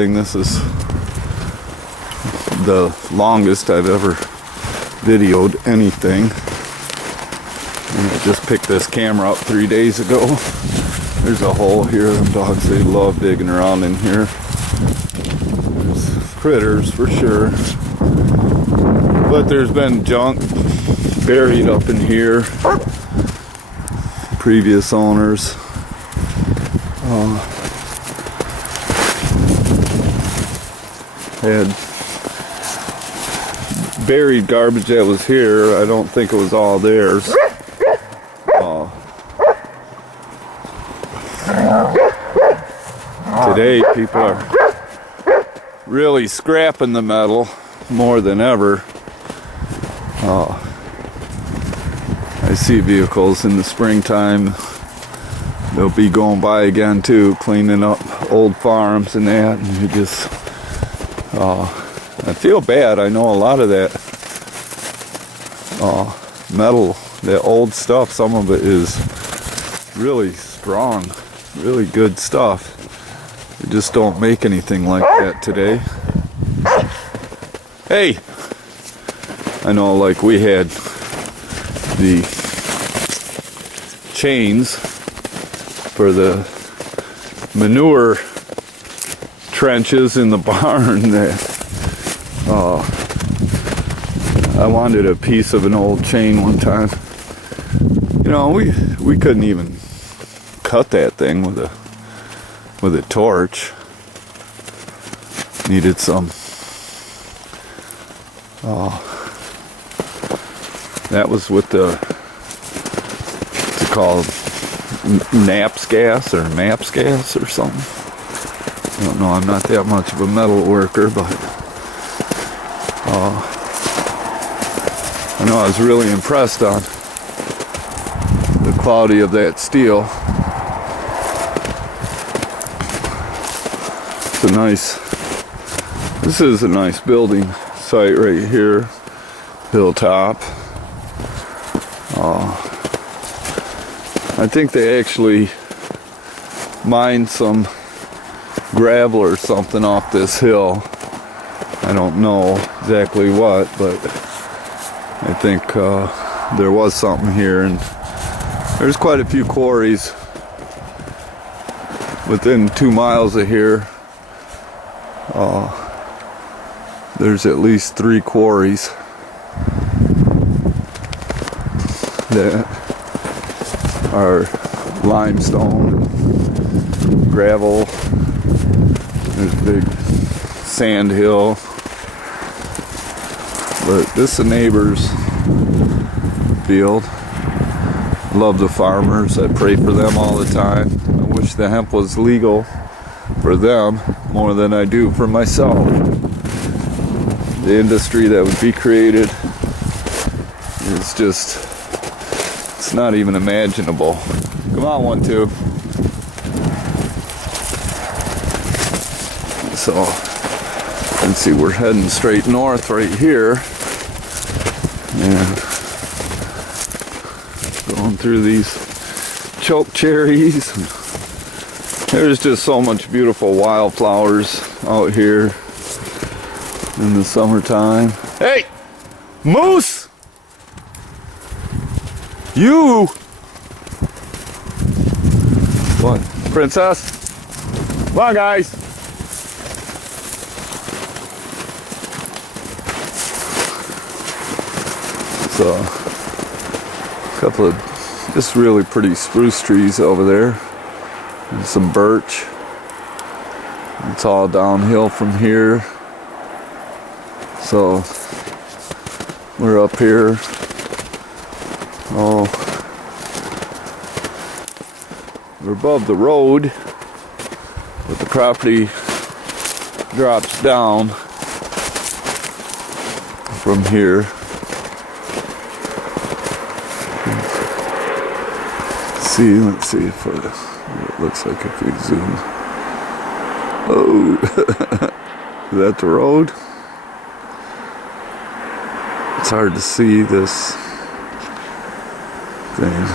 This is the longest I've ever videoed anything. And I just picked this camera up 3 days ago. There's a hole here. Them dogs, they love digging around in here. There's critters for sure. But there's been junk buried up in here. Previous owners. Had buried garbage that was here. I don't think it was all theirs. Today people are really scrapping the metal more than ever. I see vehicles in the springtime. They'll be going by again too, cleaning up old farms and that, and you just I feel bad. I know a lot of that metal, that old stuff, some of it is really strong, really good stuff. They just don't make anything like that today. Hey! I know, like, we had the chains for the manure trenches in the barn that I wanted a piece of an old chain one time. You know, we couldn't even cut that thing with a torch. Needed some that was with the, what's it called, naps gas or maps gas or something. I don't know, I'm not that much of a metal worker, but I know I was really impressed on the quality of that steel. This is a nice building site right here, hilltop. I think they actually mined some gravel or something off this hill. I don't know exactly what, but I think there was something here, and there's quite a few quarries within 2 miles of here. There's at least 3 quarries that are limestone, gravel. There's a big sand hill. But this is a neighbor's field. I love the farmers. I pray for them all the time. I wish the hemp was legal for them more than I do for myself. The industry that would be created is just, it's not even imaginable. Come on, 1, 2. So, let's see, we're heading straight north right here. And going through these choke cherries. There's just so much beautiful wildflowers out here in the summertime. Hey! Moose! You! What? Princess? Come on, guys! So, a couple of just really pretty spruce trees over there. And some birch. It's all downhill from here. So, we're up here. We're above the road, but the property drops down from here. Let's see if it looks like if we zoom. Oh, is that the road? It's hard to see this thing.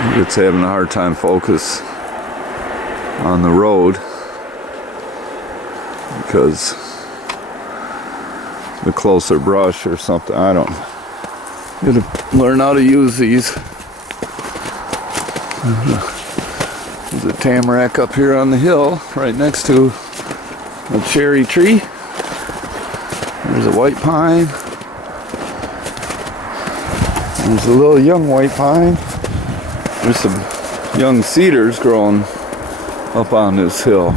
It's having a hard time focus on the road because the closer brush or something. I don't know. Gotta learn how to use these. There's a tamarack up here on the hill right next to a cherry tree. There's a white pine. There's a little young white pine. There's some young cedars growing up on this hill.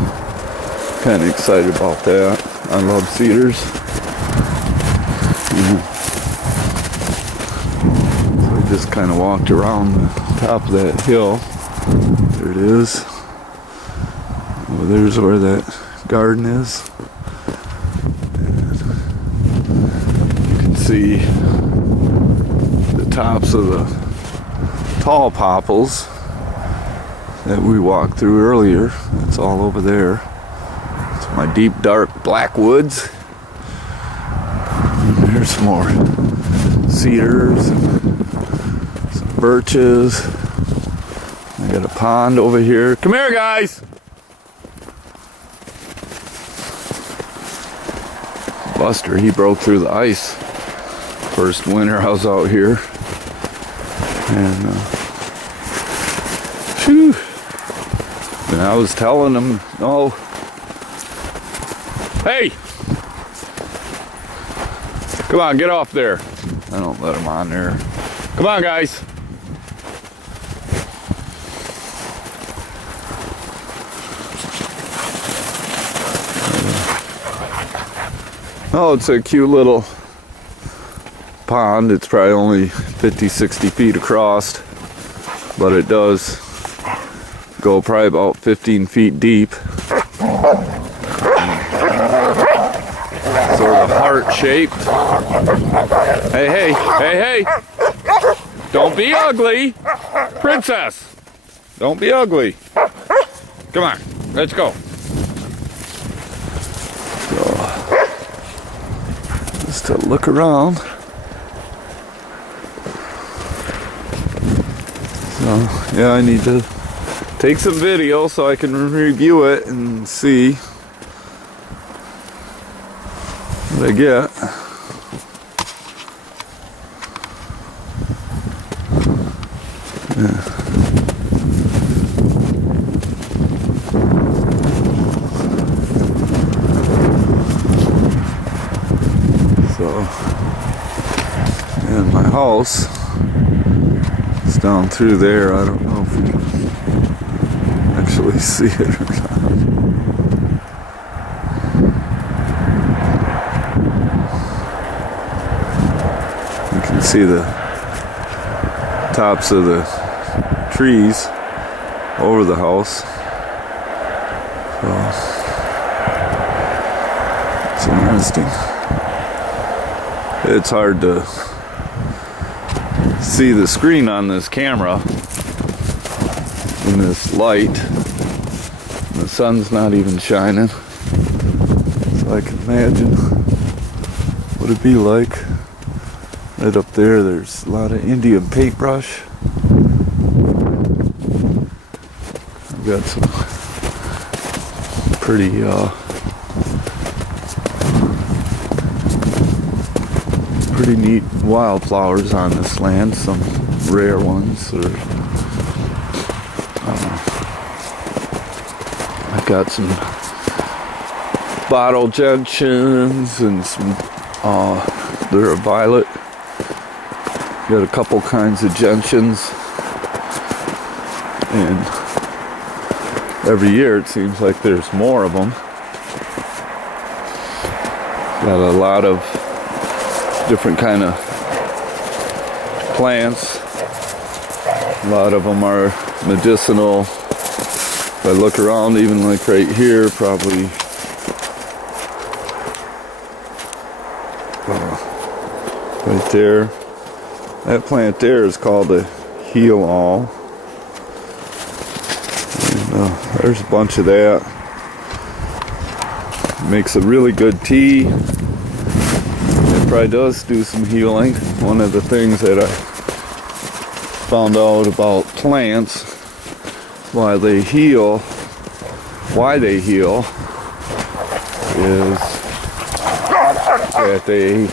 Kind of excited about that. I love cedars. So I just kind of walked around the top of that hill. There it is. Well, there's where that garden is. And you can see the tops of the tall popples that we walked through earlier. It's all over there. It's my deep dark black woods. And there's some more cedars and some birches. I got a pond over here. Come here, guys! Buster, he broke through the ice first winter I was out here. And phew. And I was telling him, no. Hey! Come on, get off there. I don't let him on there. Come on, guys. Oh, it's a cute little pond. It's probably only 50, 60 feet across, but it does go probably about 15 feet deep. Sort of heart-shaped. Hey, hey, hey, hey! Don't be ugly! Princess! Don't be ugly! Come on, let's go. Just to look around. So, yeah, I need to take some video so I can review it and see what I get. Yeah. So, and my house is down through there. I don't know if you can actually see it or not. You can see the tops of the trees over the house. So, it's interesting. It's hard to see the screen on this camera in this light. The sun's not even shining. So I can imagine what it'd be like. Right up there, there's a lot of Indian paintbrush. I've got some pretty pretty neat wildflowers on this land, some rare ones. Or I've got some bottle gentians and some they're a violet. Got a couple kinds of gentians, and every year it seems like there's more of them. Got a lot of different kind of plants. A lot of them are medicinal. If I look around, even like right here, probably right there. That plant there is called a heal all. And, there's a bunch of that. Makes a really good tea. It probably does do some healing. One of the things that found out about plants, why they heal is that they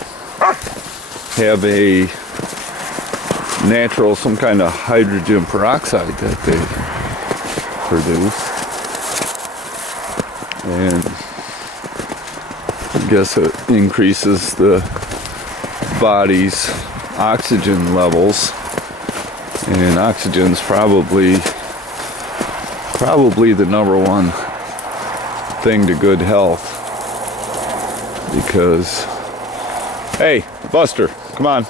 have a natural, some kind of hydrogen peroxide that they produce, and I guess it increases the body's oxygen levels, and oxygen's probably the number one thing to good health, because, hey, Buster, come on,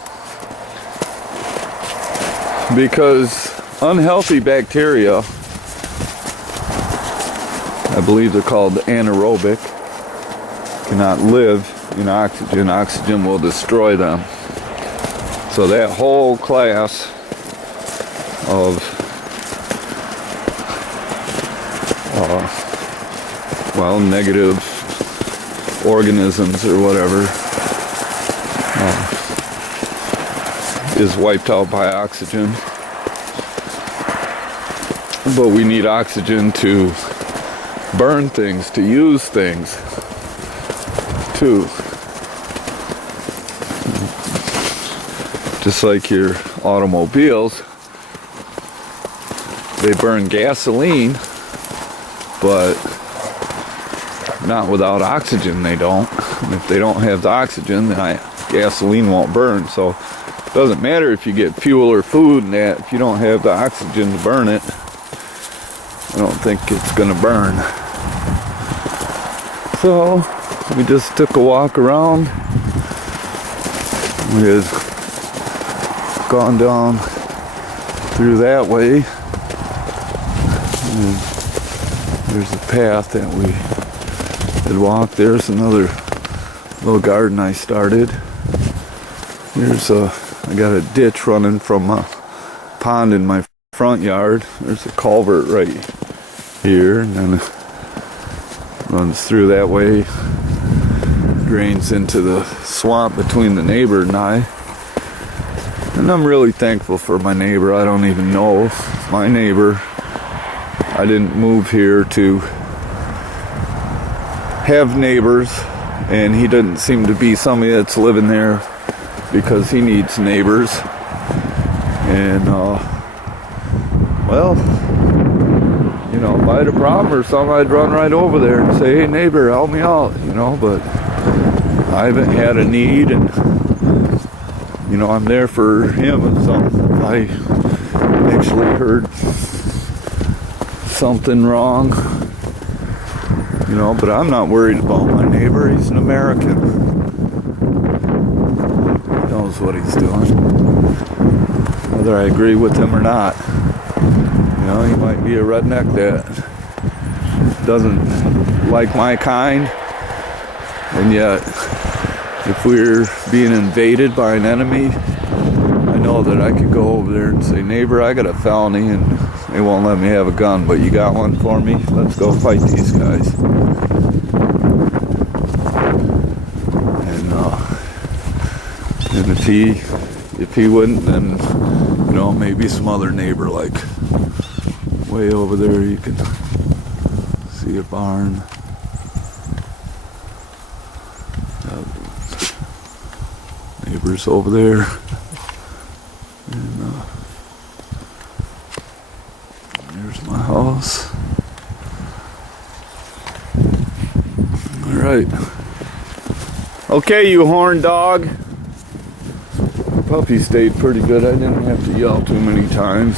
because unhealthy bacteria, I believe they're called anaerobic, cannot live in oxygen. Oxygen will destroy them. So that whole class of negative organisms or whatever is wiped out by oxygen. But we need oxygen to burn things, to use things too. Just like your automobiles, they burn gasoline, but not without oxygen. They don't. And if they don't have the oxygen, then gasoline won't burn. So it doesn't matter if you get fuel or food and that, if you don't have the oxygen to burn it, I don't think it's gonna burn. So we just took a walk around. We had gone down through that way, and there's a path that we had walked. There's another little garden I started. I got a ditch running from a pond in my front yard. There's a culvert right here, and then it runs through that way, drains into the swamp between the neighbor and I. And I'm really thankful for my neighbor. I don't even know my neighbor. I didn't move here to have neighbors, and he doesn't seem to be somebody that's living there because he needs neighbors. And well, you know, if I had a problem or something, I'd run right over there and say, hey neighbor, help me out, you know. But I haven't had a need, and you know, I'm there for him. And something, I actually heard something wrong, you know, but I'm not worried about my neighbor. He's an American. He knows what he's doing, whether I agree with him or not. You know, he might be a redneck that doesn't like my kind, and yet if we're being invaded by an enemy, I know that I could go over there and say, neighbor, I got a felony and they won't let me have a gun, but you got one for me? Let's go fight these guys. And if he wouldn't, then, you know, maybe some other neighbor, like way over there, you can see a barn. Neighbors over there, and there's my house. All right. Okay, you horn dog. The puppy stayed pretty good. I didn't have to yell too many times.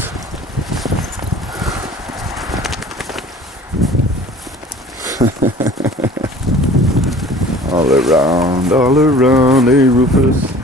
All around, hey Rufus.